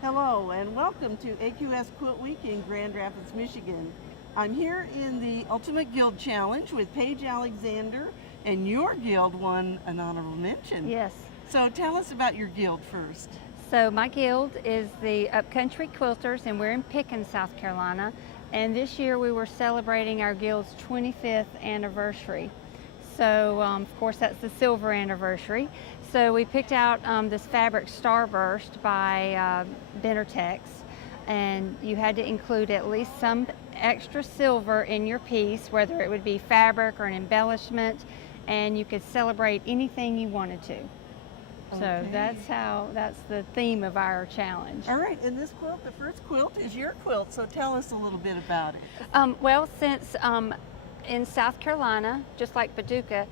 Hello and welcome to AQS QuiltWeek in Grand Rapids, Michigan. I'm here in the Ultimate Guild Challenge with Paige Alexander, and your guild won an honorable mention. Yes. So tell us about your guild first. So my guild is the UpCountry Quilters, and we're in Pickens, South Carolina. And this year we were celebrating our guild's 25th anniversary. So of course that's the silver anniversary. So we picked out this fabric Starburst by Bentertex, and you had to include at least some extra silver in your piece, whether it would be fabric or an embellishment, and you could celebrate anything you wanted to. So that's the theme of our challenge. All right, and this quilt, the first quilt, is your quilt, so tell us a little bit about it. Well, since in South Carolina, just like Paducah,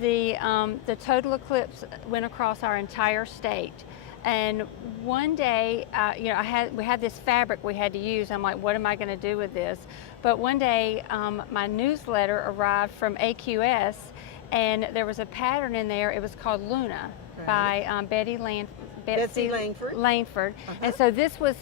the total eclipse went across our entire state. And one day, we had this fabric we had to use. I'm like, what am I going to do with this? But one day, my newsletter arrived from AQS, and there was a pattern in there. It was called Luna by Betsy Langford. And so this was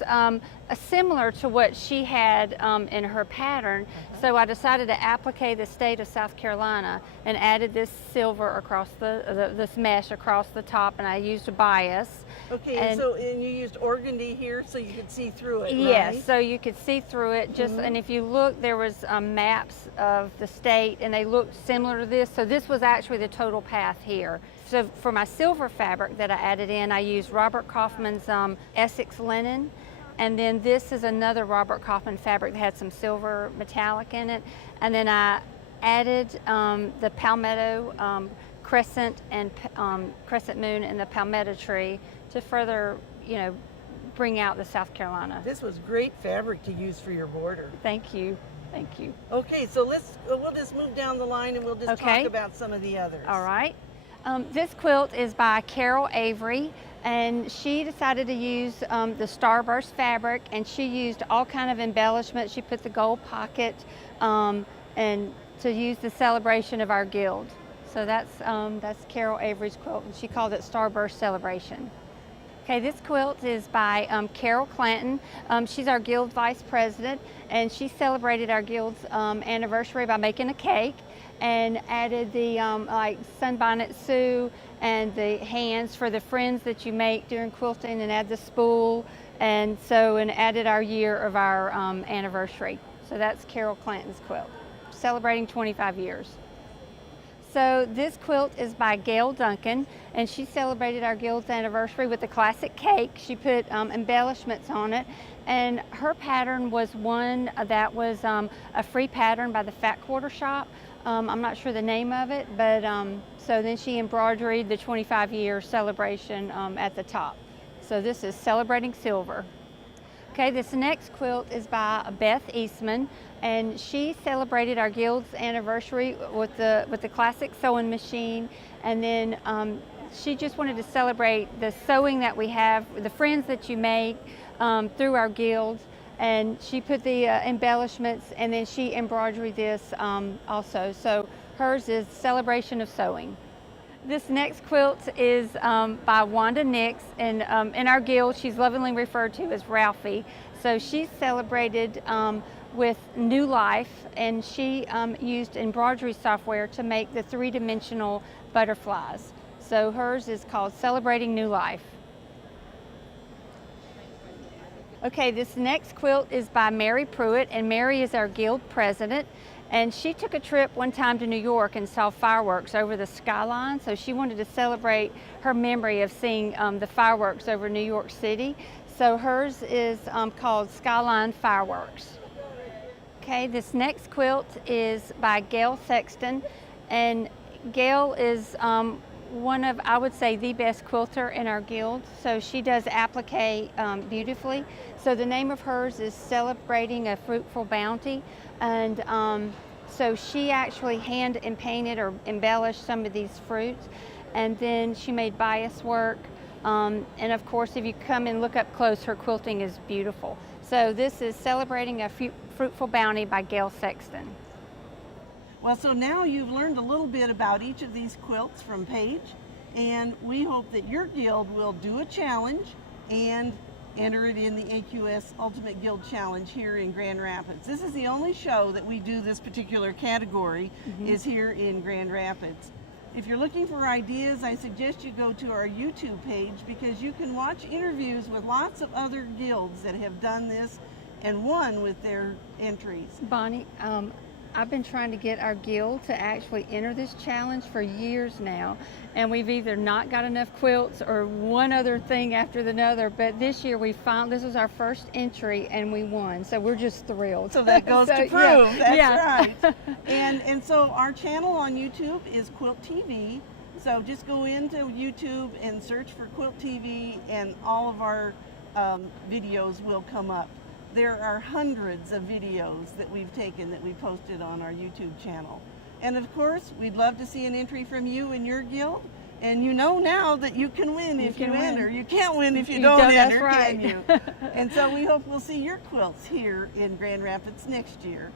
similar to what she had in her pattern. So I decided to applique the state of South Carolina and added this silver across this mesh across the top, and I used a bias. Okay, and you used organdy here so you could see through it, yes, right? so you could see through it. And if you look, there was maps of the state, and they looked similar to this. So this was actually the total path here. So for my silver fabric that I added in, I used Robert Kaufman's Essex linen, and then this is another Robert Kaufman fabric that had some silver metallic in it. And then I added the palmetto crescent and crescent moon and the palmetto tree to further, bring out the South Carolina. This was great fabric to use for your border. Thank you. Thank you. Okay, so we'll just move down the line and we'll just talk about some of the others. All right. This quilt is by Carol Avery, and she decided to use the Starburst fabric, and she used all kind of embellishments. She put the gold pocket and to use the celebration of our guild. So that's Carol Avery's quilt, and she called it Starburst Celebration. Okay, this quilt is by Carol Clanton. She's our guild vice president, and she celebrated our guild's anniversary by making a cake and added the like Sunbonnet Sue and the hands for the friends that you make during quilting, and add the spool, and added our year of our anniversary. So that's Carol Clanton's quilt, celebrating 25 years. So this quilt is by Gail Duncan, and she celebrated our guild's anniversary with the classic cake. She put embellishments on it, and her pattern was one that was a free pattern by the Fat Quarter Shop. I'm not sure the name of it, but so then she embroidered the 25-year celebration at the top. So this is Celebrating Silver. Okay, this next quilt is by Beth Snaan, and she celebrated our guild's anniversary with the classic sewing machine, and then she just wanted to celebrate the sewing that we have, the friends that you make through our guild, and she put the embellishments, and then she embroidered this also. So hers is Celebration of Sewing. This next quilt is by Wanda, and in our guild she's lovingly referred to as Ralphie. So she celebrated with new life, and she used embroidery software to make the three-dimensional butterflies. So hers is called Celebrating New Life. Okay, this next quilt is by Mary Pruitt, and Mary is our guild president. And she took a trip one time to New York and saw fireworks over the skyline, so she wanted to celebrate her memory of seeing the fireworks over New York City. So hers is called Skyline Fireworks. Okay, this next quilt is by Gail Sexton, and Gail is one of, I would say, the best quilter in our guild. So she does applique beautifully. So the name of hers is Celebrating a Fruitful Bounty, and so she actually hand and painted or embellished some of these fruits, and then she made bias work, and of course if you come and look up close, her quilting is beautiful. So this is Celebrating a Fruitful Bounty by Gail Sexton. Well, so now you've learned a little bit about each of these quilts from Paige, and we hope that your guild will do a challenge and enter it in the AQS Ultimate Guild Challenge here in Grand Rapids. This is the only show that we do this particular category is here in Grand Rapids. If you're looking for ideas, I suggest you go to our YouTube page because you can watch interviews with lots of other guilds that have done this and won with their entries. Bonnie, I've been trying to get our guild to actually enter this challenge for years now, and we've either not got enough quilts or one other thing after another, but this year this was our first entry and we won, so we're just thrilled. So that goes to prove, yeah. That's right. And so our channel on YouTube is Quilt TV, so just go into YouTube and search for Quilt TV and all of our videos will come up. There are hundreds of videos that we've taken that we posted on our YouTube channel. And of course, we'd love to see an entry from you and your guild. And you know now that you can win if you enter. You can't win if you don't enter, that's right. can you? And so we hope we'll see your quilts here in Grand Rapids next year.